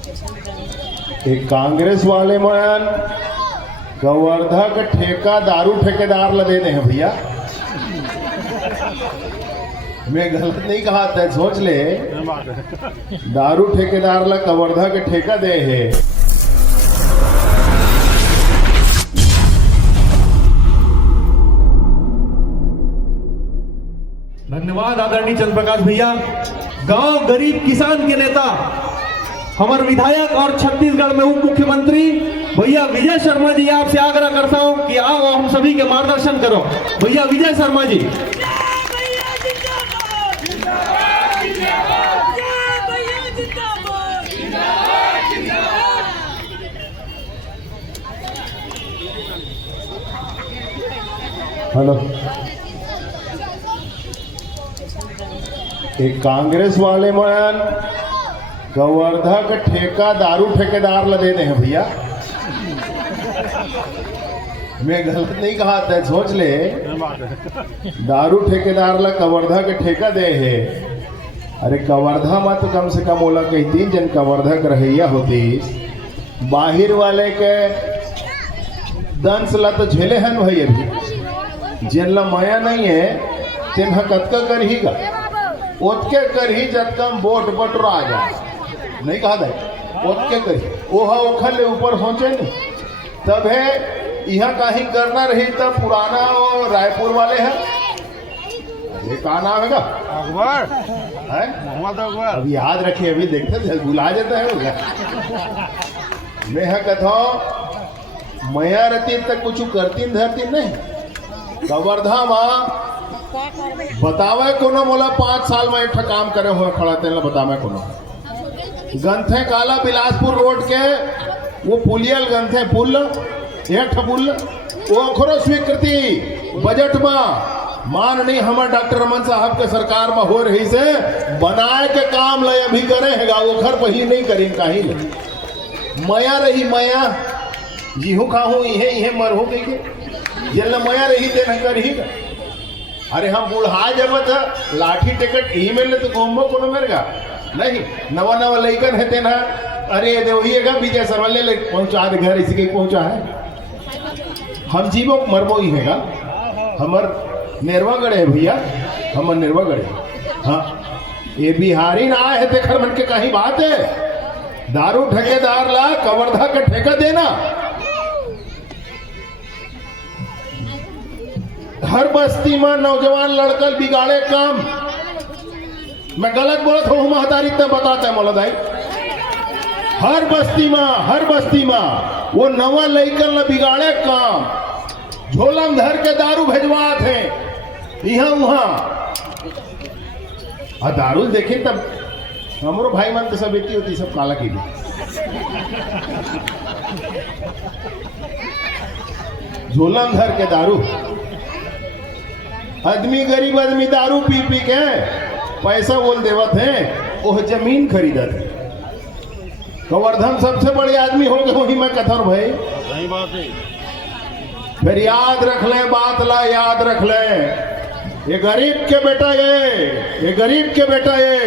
एक कांग्रेस वाले मन कवर्धा का ठेका दारू ठेकेदार ला देते हैं भैया। मैं गलत नहीं कहा था, सोच ले, दारू ठेकेदार ला कवर्धा के ठेका दे है। धन्यवाद आदरणीय चंद्र प्रकाश भैया। गांव गरीब किसान के नेता, हमारे विधायक और छत्तीसगढ़ में उप मुख्यमंत्री भैया विजय शर्मा जी, आपसे आग्रह करता हूं कि आओ हम सभी के मार्गदर्शन करो। भैया विजय शर्मा जी। हेलो। एक कांग्रेस वाले मन कवर्धा का ठेका दारू ठेकेदार ला देते हैं भैया। मैं गलत नहीं कहा था, सोच ले, दारू ठेकेदार ला कवर्धा के ठेका दे है। अरे कवर्धा में तो कम से कम ओला कहती जन कवर्धा के रहैया होती, बाहिर वाले के दंश ला तो झेले हैं भैया भी, जिन ला माया नहीं है तिन कतका कर ही गा, ओतके कर ही जब कम वोट बटरा आ जाए, नहीं कहा था ओतके कर ही ओहा ओखल ले ऊपर सोचे नहीं। तब है यहाँ कहीं करना रही तब पुराना वो रायपुर वाले हैं, ये का नाम है अकबर है, अब याद रखिए, अभी देखते थे भुला जाता है वो। मैं है कथा मया रहती तक कुछ करती धरती नहीं। कवर्धा माँ बतावे कोनो मोला 5 साल में एक काम करे हुए खड़ा तेल बतावे कोनो गंथे काला बिलासपुर रोड के वो पुलियल गंथे पुल एक पुल वो अखरो स्वीकृति बजट में माननीय हमारे डॉक्टर रमन साहब के सरकार में हो रही से बनाए के काम ले अभी करे हैगा, वो घर पहली नहीं करें कहीं ले मया रही मया जीहू खाहू इहे मरहू कही के जल मया रही देना कर ही का। अरे हम बुढ़ा जब था लाठी टिकट ही मिल तो गोम्बो को मेरे का नहीं नवा नवा लैकन है तेना। अरे देवहिएगा विजय सरवल्ले ले पहुंचा दे घर, इसी के पहुंचा है। हम जीवो मरबो ही हैगा, हमर निर्वागढ़ है भैया, हमर निर्वागढ़ है। हाँ ये बिहारी ना है देखर मन के कहीं बात है, दारू ठेकेदार ला कवर्धा का ठेका देना। हर बस्ती में नौजवान लड़कल बिगाड़े काम, मैं गलत बोलत हूँ महतारी तब बताते हैं मोला दाई। हर बस्ती में वो नवा लड़कल न बिगाड़े काम, झोलम धर के दारू भेजवात हैं यहाँ वहाँ। दारू देखे तब हमरो भाई मन तो सब इतनी होती सब काला की झोलम धर के दारू। आदमी गरीब आदमी दारू पी पी के पैसा बोल देवत हैं, वो जमीन खरीदत है। कवर्धन सबसे बड़े आदमी हो गए वही मैं कथर भाई, सही बात है। फिर याद रख ले बात ला, याद रख ले, ये गरीब के बेटा ये गरीब के बेटा ये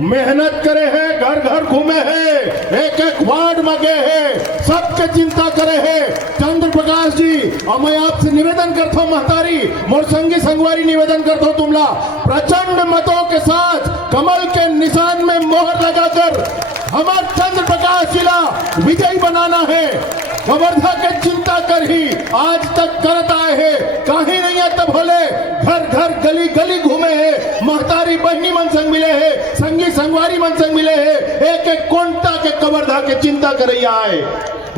मेहनत करे है, घर घर घूमे है, एक एक वार्ड में गए है, सबके चिंता करे है। चंद्र प्रकाश जी और मैं आपसे निवेदन करता हूँ महतारी मोर संगी संगवारी निवेदन करता हूँ तुमला प्रचंड मतों के साथ कमल के निशान में मोहर लगाकर हमारे चंद्र प्रकाश जिला विजयी बनाना है। कवर्धा के चिंता कर ही आज तक करत आए है, कहीं नहीं है तब भले घर घर गली गली घूमे है, महतारी बहनी मन संग मिले है, संगी संगवारी मन संग मिले है, एक एक कोंटा के कवर्धा के चिंता करैया आए,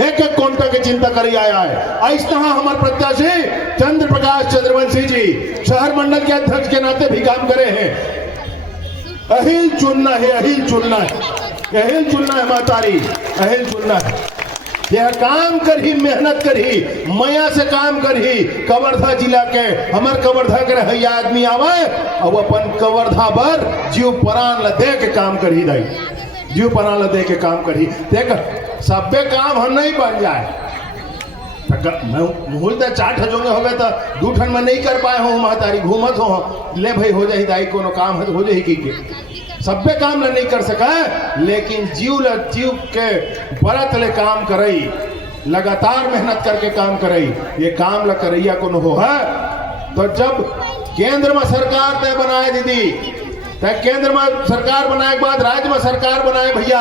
एक एक कोंटा के चिंता करैया आए। ऐसा हमारे प्रत्याशी चंद्र प्रकाश चंद्रवंशी जी शहर मंडल के अध्यक्ष के नाते भी काम करे हैं। अहिल चुनना है, अहिल चुनना है, अहिल चुनना है महतारी, अहिल चुनना है। यह काम कर ही मेहनत कर ही मया से काम कर ही कवर्धा जिला के हमार कवर्धा के रहिया आदमी आवे और अपन कवर्धा भर जीव प्राण ल दे के काम कर ही दाई, जीव प्राण ल दे के काम कर ही देख सबे काम हम नहीं बन जाए। मूल तो 4 ठजोंगे हो गए तो 2 ठन में नहीं कर पाए हो महतारी घूमत हो ले भाई हो जाए दाई कोनो काम है तो हो जाए की सभ्य काम ला नहीं कर सका, लेकिन जीव के बरत ले काम करई, लगातार मेहनत करके काम करई, ये काम ला करैया कोनो हो है। तो जब केंद्र में सरकार तय बनाए दीदी, तय केंद्र में सरकार बनाए के बाद राज्य में सरकार बनाए भैया,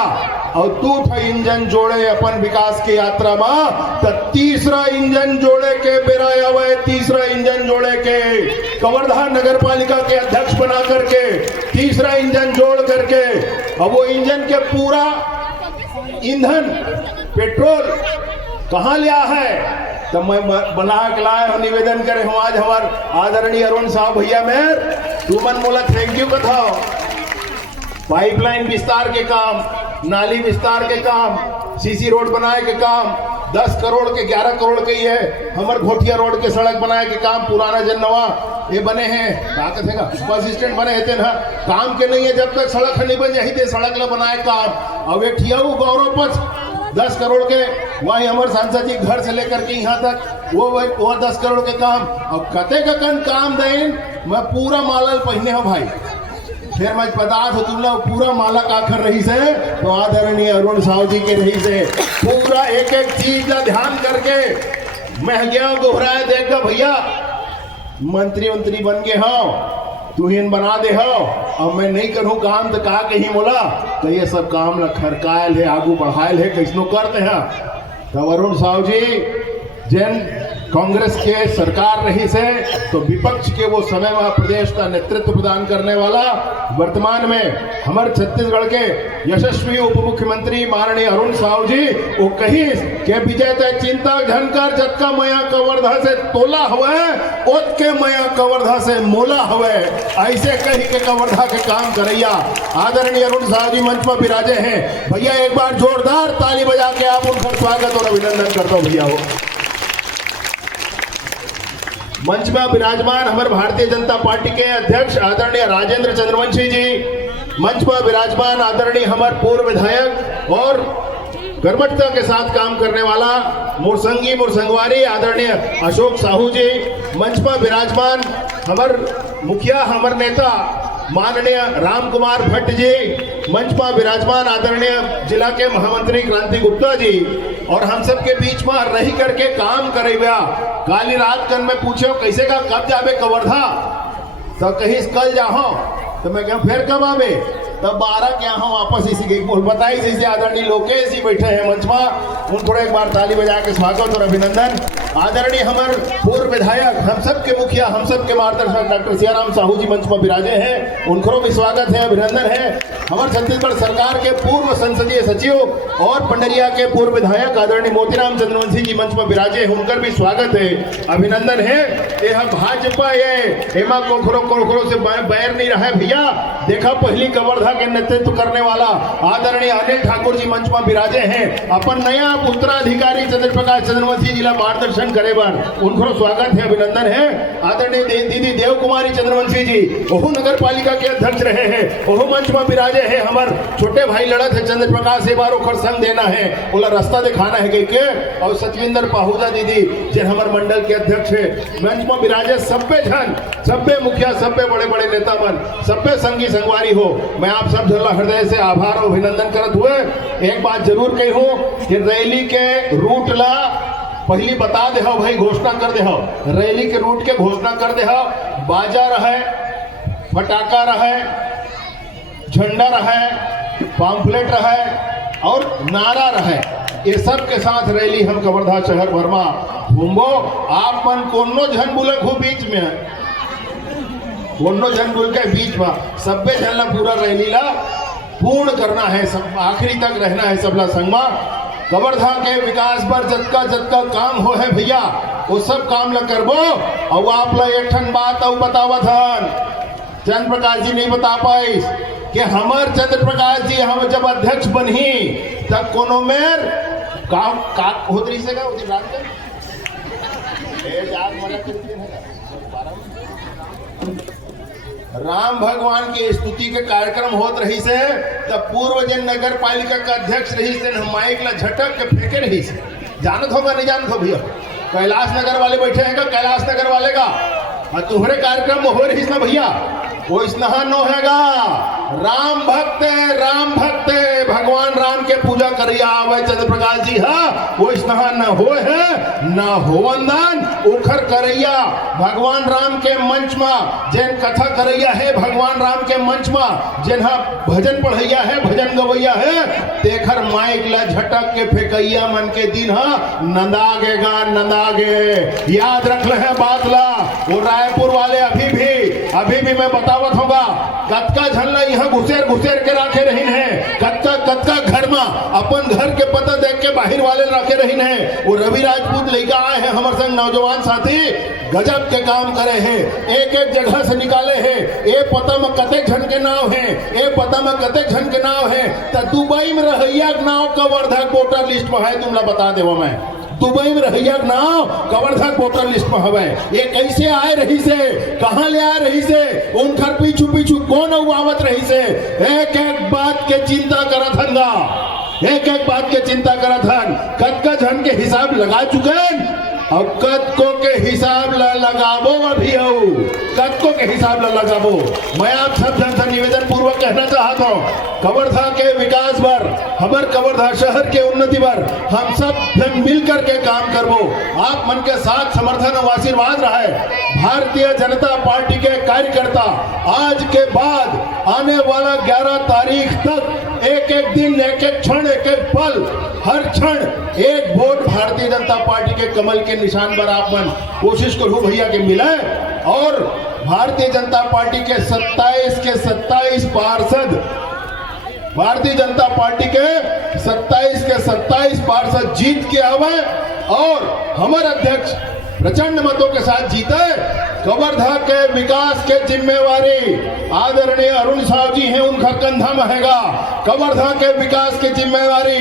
और दू इंजन जोड़े अपन विकास की यात्रा में, तो तीसरा इंजन जोड़े के बेरा आवे, तीसरा इंजन जोड़े के कवर्धा नगर पालिका के अध्यक्ष बना करके तीसरा इंजन जोड़ करके, अब वो इंजन के पूरा ईंधन पेट्रोल कहाँ लिया है, तो मैं बना के लाए हो, निवेदन करे हम आज हमार आदरणीय अरुण साहब भैया मेर तुमन मोला थैंक यू कथा। पाइपलाइन विस्तार के काम, नाली विस्तार के काम, सीसी रोड बनाए के काम, 10 करोड़ के 11 करोड़ के ही है। हमार घोटिया रोड के सड़क बनाए के काम, पुराना जन नवा ये बने हैं, क्या कहते हैं बस स्टैंड बने हैं ना, काम के नहीं है जब तक सड़क नहीं बन जाए थे, सड़क ला बनाए काम। अब एक ठियाऊ गौरव पथ 10 करोड़ के, वही हमारे सांसद जी घर से लेकर के यहाँ तक वो 10 करोड़ के काम। अब कते का काम दें, मैं पूरा मालल पहने हूँ भाई, फिर मैं बता दो तुम लोग पूरा माला काखर रही से, तो आदरणीय अरुण साहब जी के रही से पूरा एक एक चीज का ध्यान करके महंगिया गोहराए देगा भैया, मंत्री बन गए हो, तू ही बना दे हो, अब मैं नहीं करूं काम तो कहा कहीं बोला, तो ये सब काम ला खरकायल है, आगू बढ़ायल है, कैसनो करते हैं। तो अरुण साहब जी जैन कांग्रेस के सरकार रही से, तो विपक्ष के वो समय में प्रदेश का नेतृत्व प्रदान करने वाला वर्तमान में हमारे छत्तीसगढ़ के यशस्वी उप मुख्यमंत्री माननीय अरुण साहु जी, वो कहीं के विजय तय चिंता झनकर जतका मया कवर्धा से तोला हुए, ओत के मया कवर्धा से मोला हुए, ऐसे कही के कवर्धा के काम करैया आदरणीय अरुण साहु जी मंच पर विराजे हैं। भैया एक बार जोरदार ताली बजा के आप उनका स्वागत और अभिनंदन करता हूँ भैया। हो मंच में विराजमान हमारे भारतीय जनता पार्टी के अध्यक्ष आदरणीय राजेंद्र चंद्रवंशी जी, मंच पर विराजमान आदरणीय हमारे पूर्व विधायक और कर्मठता के साथ काम करने वाला मुरसंगी मुरसंगवारी आदरणीय अशोक साहू जी, मंच पर विराजमान हमारे मुखिया हमारे नेता माननीय राम कुमार भट्ट जी, मंच पर विराजमान आदरणीय जिला के महामंत्री क्रांति गुप्ता जी, और हम सब के बीच में रही करके काम करे हुआ काली रात कल में पूछो कैसे का कब जाबे कवर्धा, तो कहीं कल जाओ, तो मैं क्या फिर कब आवे, तब 12 क्या हो वापस इसी के बोल बताई। जैसे आदरणीय लोकेश जी बैठे हैं मंच में, उनको एक बार ताली बजा के स्वागत और अभिनंदन। आदरणीय हमारे पूर्व विधायक हम सब के मुखिया हम सब के मार्गदर्शक डॉक्टर सियाराम साहू जी मंच पर विराजे हैं, उनको भी स्वागत है अभिनंदन है। हमारे छत्तीसगढ़ सरकार के पूर्व संसदीय सचिव और पंडरिया के पूर्व विधायक आदरणीय मोतीराम चंद्रवंशी जी मंच पर विराजे, उनका भी स्वागत है अभिनंदन है। यह भाजपा ये हेमा कोखरो से बैर नहीं रहा भैया, देखा पहली कवर्धा के नेतृत्व करने वाला आदरणीय अनिल ठाकुर जी मंच पर विराजे हैं, अपन नया उत्तराधिकारी चंद्र प्रकाश चंद्रवंशी जिला मार्गदर्शन करे बार, उनको स्वागत है अभिनंदन है। आदरणीय दीदी देव कुमारी चंद्रवंशी जी वह नगर पालिका के अध्यक्ष रहे हैं, वह मंच में विराजे हैं। हमारे छोटे भाई लड़त है चंद्र प्रकाश एक बार ओखर संग देना है, बोला रास्ता दिखाना है कहीं के, और सतविंदर पाहुजा दीदी जिन हमारे मंडल के अध्यक्ष है मंच में विराजे, सभ्य जन सभ्य मुखिया सभ्य बड़े बड़े नेता मन सभ्य संगी संगवारी हो, मैं आप सब झल्ला हृदय से आभार और अभिनंदन करत हुए एक बात जरूर कही हूँ कि रैली के रूट ला पहली बता दे हो भाई, घोषणा कर दे हो, रैली के रूट के घोषणा कर दे हो, बाजा रहे, पटाखा रहे, झंडा रहे, पॉम्फलेट रहे और नारा रहे, ये सब के साथ रैली हम कवर्धा शहर भर में घूमबो। आप मन कोनो झन बुलक हो बीच में, कोनो झन बुल के बीच में सभ्य झन ला पूरा रैली ला पूर्ण करना है, सब आखिरी तक रहना है सबला संग में। कवर्धा के विकास पर जतका काम हो है भैया वो सब काम ला करबो। और आप ला एक ठन बात और बतावत हन, चंद्र प्रकाश जी नहीं बता पाई कि हमार चंद्र प्रकाश जी हम जब अध्यक्ष बनी तब कोनो मेर काम का होत रही से का उदी रात राम भगवान की स्तुति के कार्यक्रम होत रही से, तब पूर्व जन नगर पालिका का अध्यक्ष रही से माइक ला झटक के फेंके रही से, जानत होगा नहीं जानत हो भैया, कैलाश नगर वाले बैठे हैं का कैलाश नगर वाले का, और तुम्हारे कार्यक्रम में हो रही ना भैया, वैसनहा नो हैगा। राम भक्त भगवान राम के पूजा करिया आवे चंद्र प्रकाश जी हा वैसनहा न हो है न होवंदान उखर करैया भगवान राम के मंच में जेन कथा करैया है भगवान राम के मंच में जेन भजन पढ़ैया है भजन गवैया है तेखर माइक ला झटक के फेंकैया मन के दिन हा नंदागेगा नंदागे। याद रख ले है बात ला। वो रायपुर वाले अभी भी मैं बतावत होगा कतका झल्ला यहाँ घुसेर के राखे रहीन है कतका घर में अपन घर के पता देख के बाहर वाले रखे रहीन है। वो रवि राजपूत लेकर आए हैं हमारे संग नौजवान साथी गजब के काम करे हैं एक जगह से निकाले हैं ए पता में कतेक झन के नाव है ए पता में कतेक झन के नाव है तो दुबई में रहैया नाव कवर्धक वोटर लिस्ट में है तुमला बता देवा मैं दुबई में रहैया नाव कवर्धक वोटर लिस्ट में हवे। ये कैसे आए रही से कहां ले आए रही से उनकर पीछू कौन आवत रही से एक बात के चिंता करत हनगा एक बात के चिंता करत हन कतका झन के हिसाब लगा चुके अब कतको के हिसाब लगाबो अभी कतको के हिसाब लगाबो। मैं आप सब जन से निवेदन पूर्वक कहना चाहता हूँ कवर्धा के विकास पर हमारे कवर्धा शहर के उन्नति पर हम सब जन मिलकर के काम करबो। आप मन के साथ समर्थन और आशीर्वाद रहे। भारतीय जनता पार्टी के कार्यकर्ता आज के बाद आने वाला 11 तारीख तक एक दिन एक क्षण एक पल हर क्षण एक वोट भारतीय जनता पार्टी के कमल के निशान पर आप मन कोशिश करूं भैया के मिले और भारतीय जनता पार्टी के 27 पार्षद भारतीय जनता पार्टी के 27 पार्षद जीत के आवे और हमारे अध्यक्ष प्रचंड मतों के साथ जीते। कवर्धा के विकास के जिम्मेवारी आदरणीय अरुण साहब जी हैं उनका कंधा में हैगा। कवर्धा के विकास की जिम्मेवारी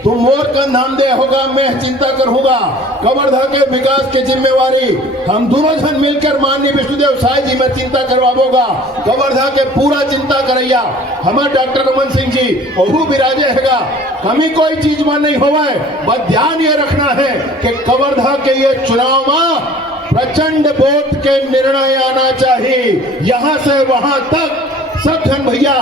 तुम मोर कंधाम दे होगा मैं चिंता करूंगा। कवर्धा के विकास की जिम्मेवारी हम दोनों जन मिलकर माननीय विष्णुदेव साय जी में चिंता करवाबोगा। कवर्धा के पूरा चिंता करैया हमारे डॉक्टर रमन सिंह जी वहू विराजे हैगा। कमी कोई चीज में नहीं होगा बस ध्यान ये रखना है कि कवर्धा के ये चुनाव में प्रचंड वोट के निर्णय आना चाहिए। यहाँ से वहां तक सब जन भैया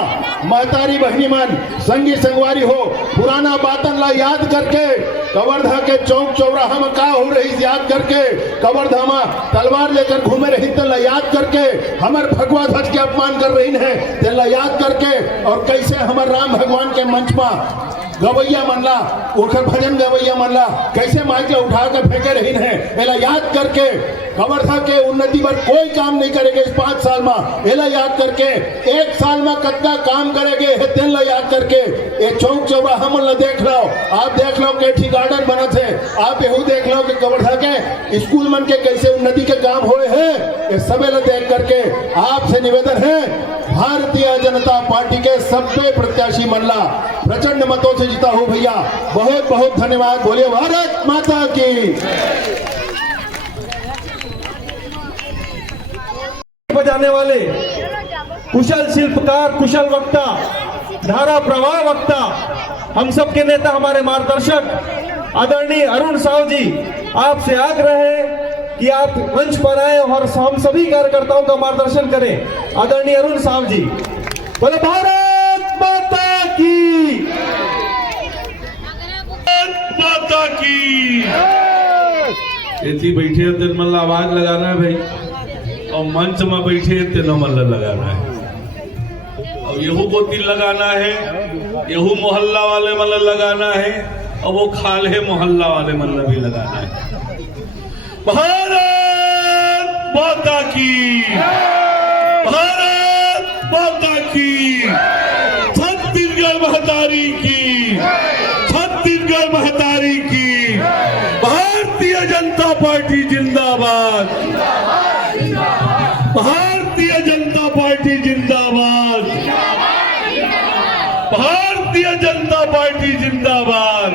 महतारी बहनी मन संगी संगवारी हो पुराना बातन ला याद करके कवर्धा के चौक चौराहा में का हो रही याद करके कवर्धा में तलवार लेकर घूमे रही तला याद करके हमारे भगवा ध्वज के अपमान कर रही है तेला याद करके और कैसे हमारे राम भगवान के मंच में गवैया मनला उनका भजन गवैया मनला कैसे माइक उठा कर फेंके रही है एला याद करके कवर्धा के उन्नति पर कोई काम नहीं करेंगे इस 5 साल में एला याद करके 1 साल में कतना काम करेंगे तेला याद करके ये चौक चौराहा मन देख लो आप देख लो केठी गार्डन बना थे आप यहू देख लो कि कवर्धा के स्कूल मन के कैसे उन्नति के काम हुए हैं ये सब देख करके आपसे निवेदन है भारतीय जनता पार्टी के सभ्य प्रत्याशी मनला प्रचंड मतों से जीता हूं भैया बहुत बहुत धन्यवाद। बोलिए भारत माता की। बजाने वाले कुशल शिल्पकार कुशल वक्ता धारा प्रवाह वक्ता हम सब के नेता हमारे मार्गदर्शक आदरणीय अरुण साहु जी आपसे आग्रह है कि आप मंच पर आए और हम सभी कार्यकर्ताओं का मार्गदर्शन करें। आदरणीय अरुण साहु जी बोले भारत माता की माता की। ऐसी बैठे तेन मन आवाज लगाना है भाई और मंच में बैठे तेन मन लगाना है और यहू को तिल लगाना है यहू मोहल्ला वाले मन लगाना है और वो खाले मोहल्ला वाले मन भी लगाना है। भारत माता की भारत माता की छत्तीसगढ़ महतारी की छत्तीसगढ़ महतारी की भारतीय जनता पार्टी जिंदाबाद भारतीय जनता पार्टी जिंदाबाद भारतीय जनता पार्टी जिंदाबाद।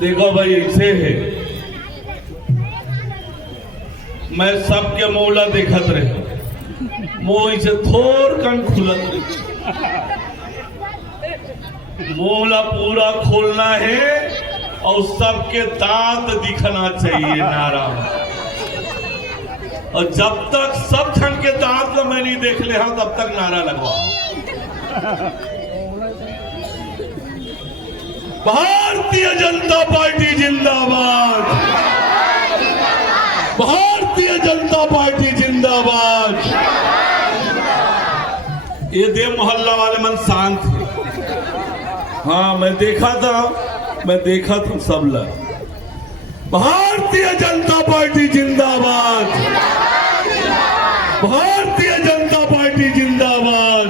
देखो भाई ऐसे है मैं सबके मौला देखत रहे मुंह से थोर कन खुलत रहे मौला पूरा खोलना है और सबके दांत दिखना चाहिए नारा और जब तक सब जन के दांत का मैं नहीं देख ले हाँ तब तक नारा लगवा। भारतीय जनता पार्टी जिंदाबाद, भारतीय जनता पार्टी जिंदाबाद। ये देव मोहल्ला वाले मन शांत थे। हाँ मैं देखा था सब लोग। भारतीय जनता पार्टी जिंदाबाद, भारतीय जनता पार्टी जिंदाबाद,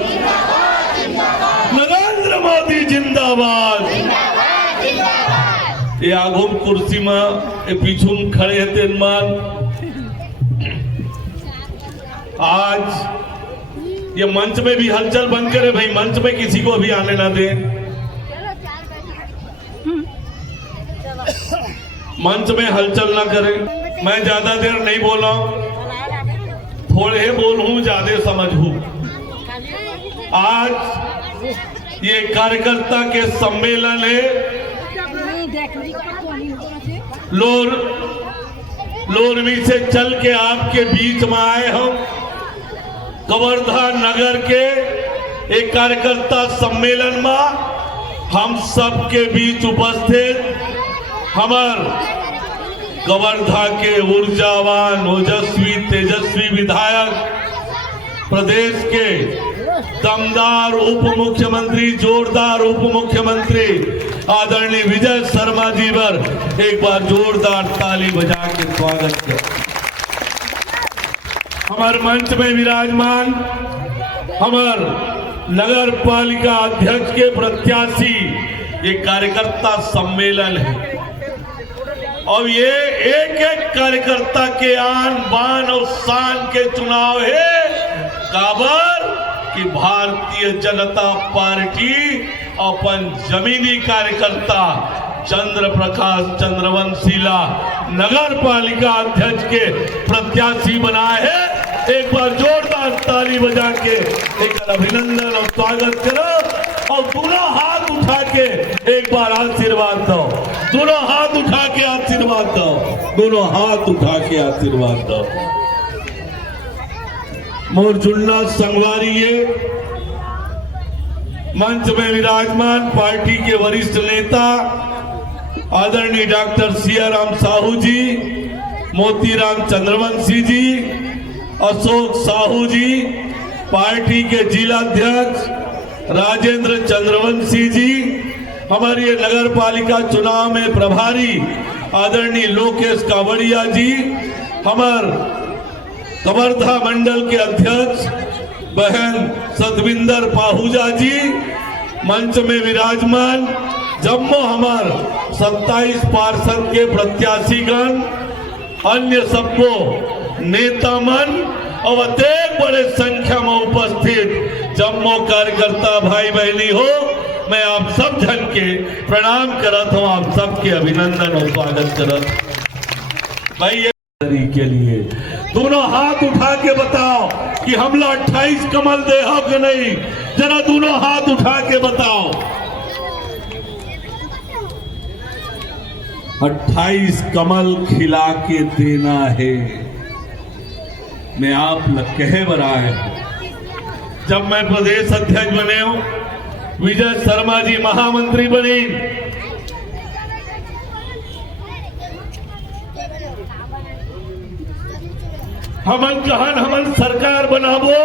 नरेंद्र मोदी जिंदाबाद। ये आगुम कुर्सी में पीछू में खड़े हैं मान। आज ये मंच में भी हलचल बंद करे भाई, मंच में किसी को भी आने ना दे। मंच में हलचल ना करे। मैं ज्यादा देर नहीं बोला, थोड़े बोलूं ज्यादा समझूं। आज ये कार्यकर्ता के सम्मेलन है। लोरवी से चल के आपके बीच में आए हम। कवर्धा नगर के एक कार्यकर्ता सम्मेलन में हम सबके बीच उपस्थित हमार कवर्धा के ऊर्जावान ओजस्वी तेजस्वी विधायक, प्रदेश के दमदार उप मुख्यमंत्री, जोरदार उप मुख्यमंत्री आदरणीय विजय शर्मा जी पर एक बार जोरदार ताली बजा के स्वागत करें। हमारे मंच में विराजमान हमार नगर पालिका अध्यक्ष के प्रत्याशी ये कार्यकर्ता सम्मेलन है और ये एक एक कार्यकर्ता के आन बान और शान के चुनाव है। काबर कि भारतीय जनता पार्टी अपन जमीनी कार्यकर्ता चंद्र प्रकाश चंद्रवंशीला नगर पालिका अध्यक्ष के प्रत्याशी बनाए है। एक बार जोरदार ताली बजा के एक अभिनंदन और स्वागत करो और दोनों हाथ उठा के एक बार आशीर्वाद दो। दोनों हाथ उठा के आशीर्वाद दो। दोनों हाथ उठा के आशीर्वाद दो। मोरजुल्ला संगवारी ये मंच में विराजमान पार्टी के वरिष्ठ नेता आदरणीय डॉक्टर सियाराम साहू जी, मोतीराम चंद्रवंशी जी, अशोक साहू जी, पार्टी के जिलाध्यक्ष राजेंद्र चंद्रवंशी जी, हमारी नगर पालिका चुनाव में प्रभारी आदरणीय लोकेश कावड़िया जी, हमार कवर्धा मंडल के अध्यक्ष बहन सतविंदर पाहूजा जी, मंच में विराजमान जम्मू हमार 27 पार्षद के प्रत्याशीगण, अन्य सबको नेता मन और अत्यधिक बड़े संख्या में उपस्थित जम्मू कार्यकर्ता भाई बहनी हो, मैं आप सब जन के प्रणाम करत हूँ। आप सबके अभिनंदन और स्वागत करत भाई। के लिए दोनों हाथ उठा के बताओ कि हमला 28 कमल दे हो कि नहीं। जरा दोनों हाथ उठा के बताओ। 28 कमल खिला के देना है। मैं आप कहे बरा है। जब मैं प्रदेश अध्यक्ष बने हूं, विजय शर्मा जी महामंत्री बने, हमन सरकार बनाबो,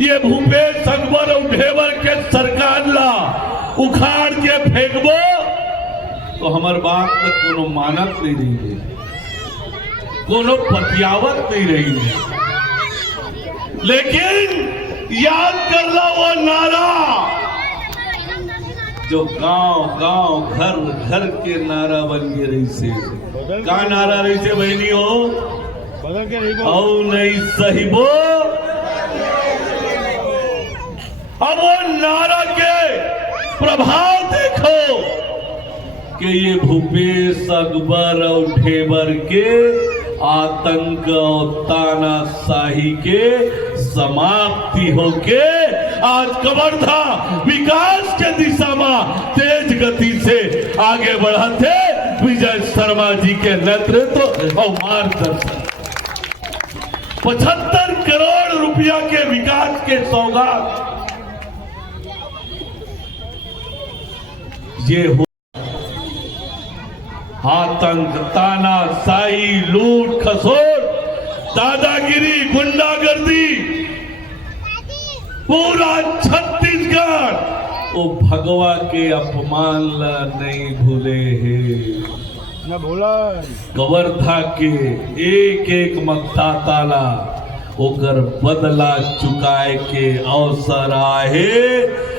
ये भूपेश अकबर और ढेबर के सरकार ला उखाड़ के फेंकबो तो हमार बात में कोनो मानत नहीं रही, कोनो पतियावत नहीं रही। लेकिन याद कर लो वो नारा जो गांव गांव घर घर के नारा बन गए रही से। का नारा रही से बहनी हो औ नहीं सही बो। अब वो नारा के प्रभाव देखो कि ये भूपेश अकबर और ढेबर के आतंक और तानाशाही के समाप्ति होके आज कवर्धा विकास के दिशा में तेज गति से आगे बढ़ा थे विजय शर्मा जी के नेतृत्व और मार्गदर्शन। 75 करोड़ रुपया के विकास के सौगात ये हो। आतंक, तानाशाही, लूट खसोट, दादागिरी, गुंडागर्दी, पूरा छत्तीसगढ़ वो भगवा के अपमान ला नहीं भूले है। न भूला कवर्धा के एक एक मतदाता ला ओकर बदला चुकाए के अवसर आहे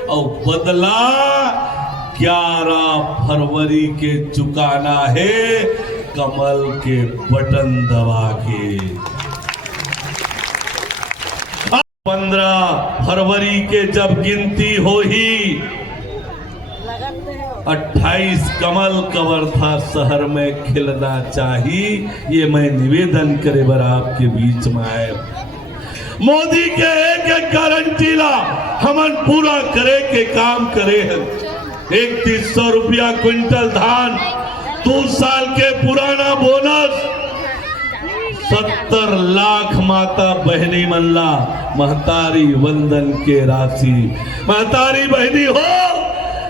और बदला 11 फरवरी के चुकाना है कमल के बटन दबा के। 15 फरवरी के जब गिनती हो ही 28 कमल कवर्धा शहर में खिलना चाहिए। ये मैं निवेदन करे बर आपके बीच में आए। मोदी के एक एक गारंटी ला हमन पूरा करे के काम करे हैं। 3100 रुपया क्विंटल धान, 2 साल के पुराना बोनस, 70 लाख माता बहनी मल्ला महतारी वंदन के राशि। महतारी बहनी हो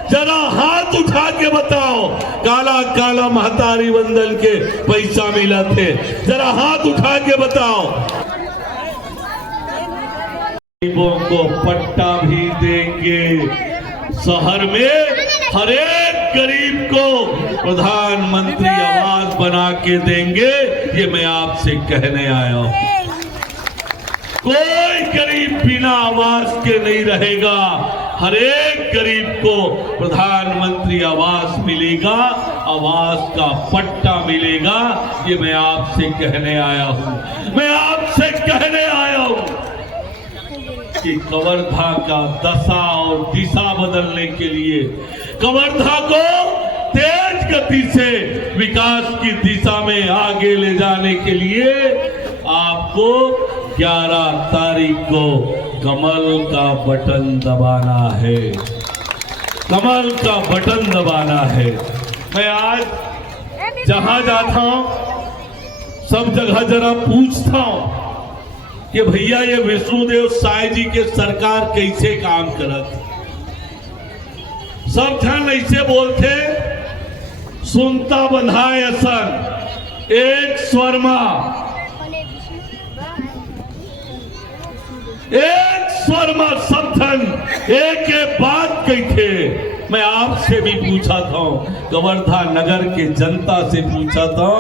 जरा हाथ उठा के बताओ, काला काला महतारी वंदन के पैसा मिला थे, जरा हाथ उठा के बताओ। गरीबों को पट्टा भी देंगे, शहर में हर एक गरीब को प्रधानमंत्री आवास बना के देंगे। ये मैं आपसे कहने आया हूं। कोई गरीब बिना आवास के नहीं रहेगा। हर एक गरीब को प्रधानमंत्री आवास मिलेगा, आवास का पट्टा मिलेगा। ये मैं आपसे कहने आया हूं। मैं आपसे कहने आया हूं कि कवर्धा का दशा और दिशा बदलने के लिए, कवर्धा को तेज गति से विकास की दिशा में आगे ले जाने के लिए आपको 11 तारीख को कमल का बटन दबाना है। कमल का बटन दबाना है। मैं आज जहां जाता हूं सब जगह जरा पूछता हूं कि भैया ये विष्णुदेव साय जी के सरकार कैसे काम करत। सब जन ऐसे बोलते, सुनता बंधाए असन एक स्वरमा, एक स्वरमा सबधन एक बात कहते। मैं आपसे भी पूछा था, कवर्धा नगर के जनता से पूछा था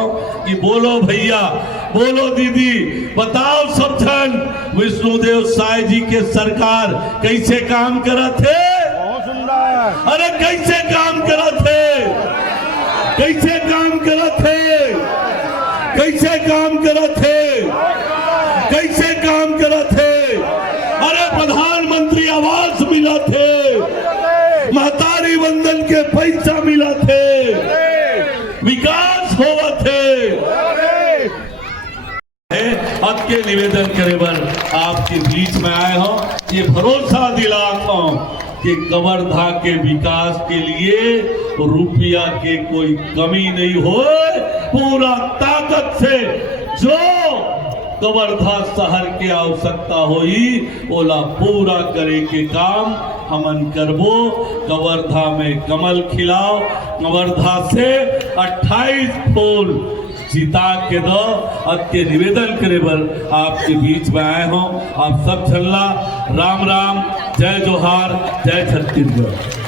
कि बोलो भैया, बोलो दीदी, बताओ सब जन विष्णुदेव साय जी के सरकार कैसे काम करा थे। बहुत सुंदर। अरे कैसे काम करा थे, कैसे काम करा थे, कैसे काम करा थे, कैसे काम करा थे। अरे प्रधानमंत्री आवास मिला थे, महतारी वंदन के पैसा मिला थे, विकास हुआ थे। अब के निवेदन करे बर आपके बीच में आए हो, ये भरोसा दिलाता हूं कि कवर्धा के विकास के लिए रुपया के कोई कमी नहीं हो। पूरा ताकत से जो कवर्धा शहर के आवश्यकता होई ओला पूरा करे के काम हमन करबो। कवर्धा में कमल खिलाओ, कवर्धा से 28 फूल जिता के दो। अब के निवेदन करे बर आपके बीच में आए हो। आप सब झल्ला राम राम, जय जोहार, जय छत्तीसगढ़।